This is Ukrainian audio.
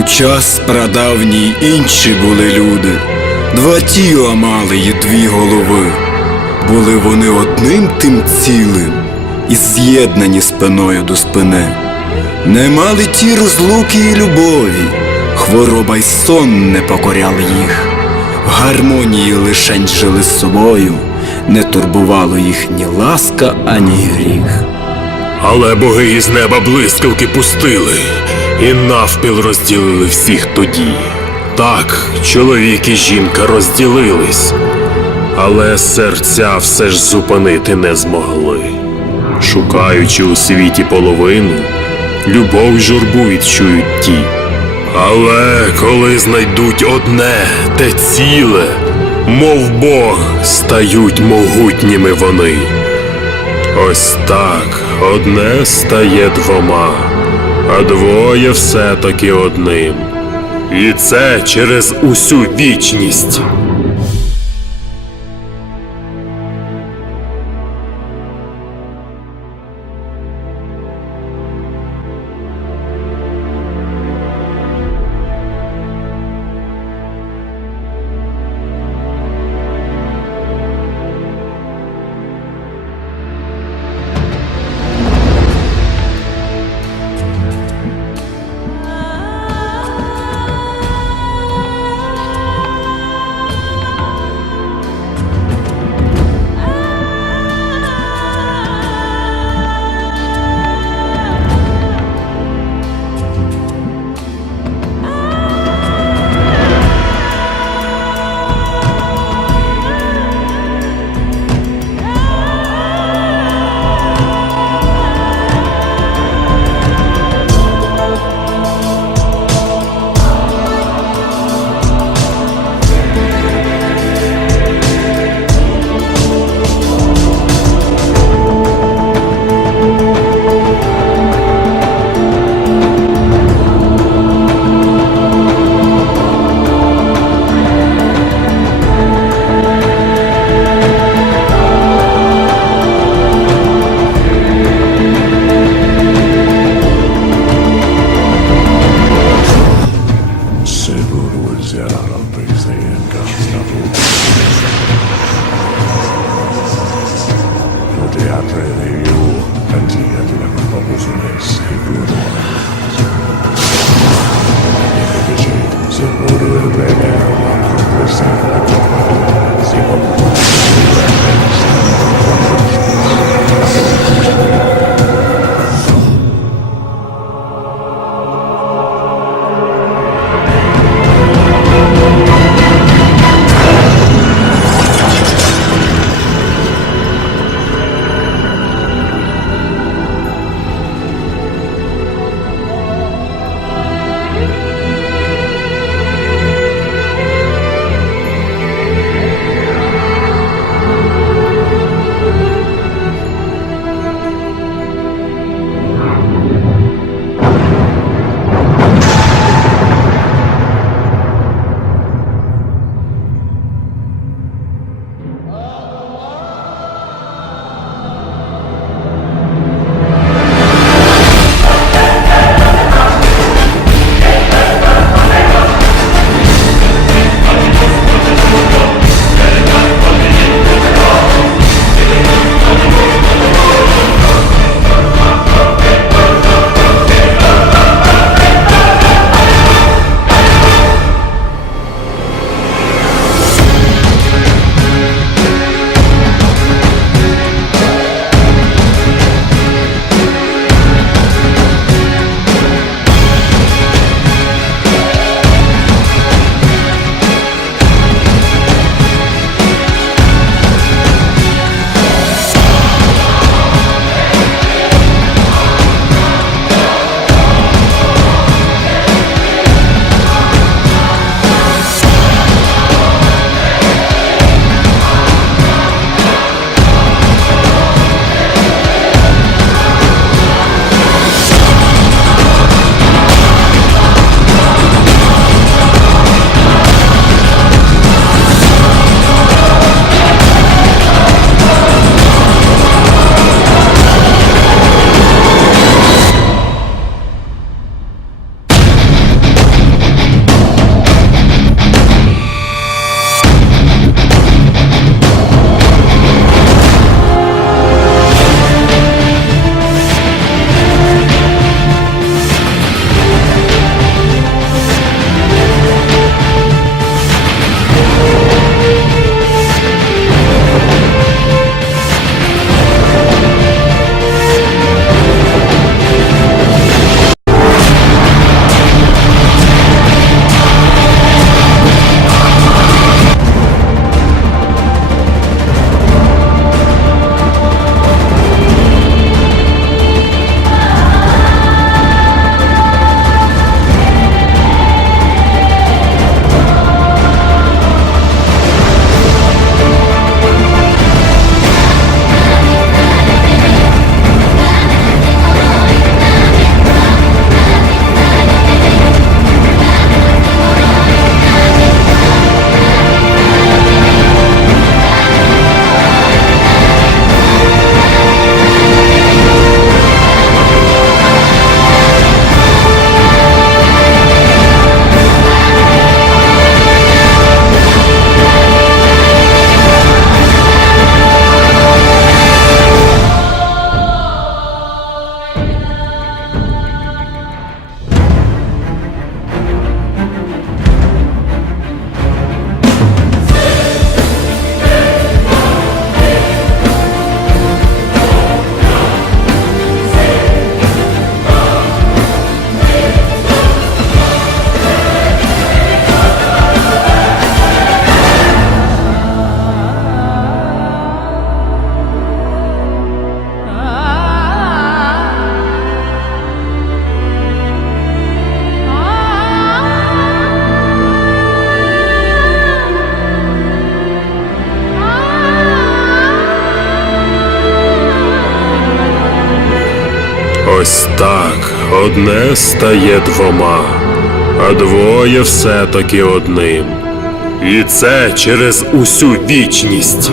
У час прадавній інші були люди, два тіла мали й дві голови. Були вони одним тим цілим і з'єднані спиною до спини. Не мали ті розлуки і любові, хвороба й сон не покоряли їх. В гармонії лишень жили з собою, не турбувало їх ні ласка, ані гріх. Але боги із неба блискавки пустили і навпіл розділили всіх тоді. Так, чоловік і жінка розділились, але серця все ж зупинити не змогли. Шукаючи у світі половину, любов й журбу відчують ті. Але коли знайдуть одне те ціле, мов Бог, стають могутніми вони. Ось так одне стає двома, а двоє все-таки одним. І це через усю вічність. Ось так одне стає двома, а двоє все-таки одним. І це через усю вічність.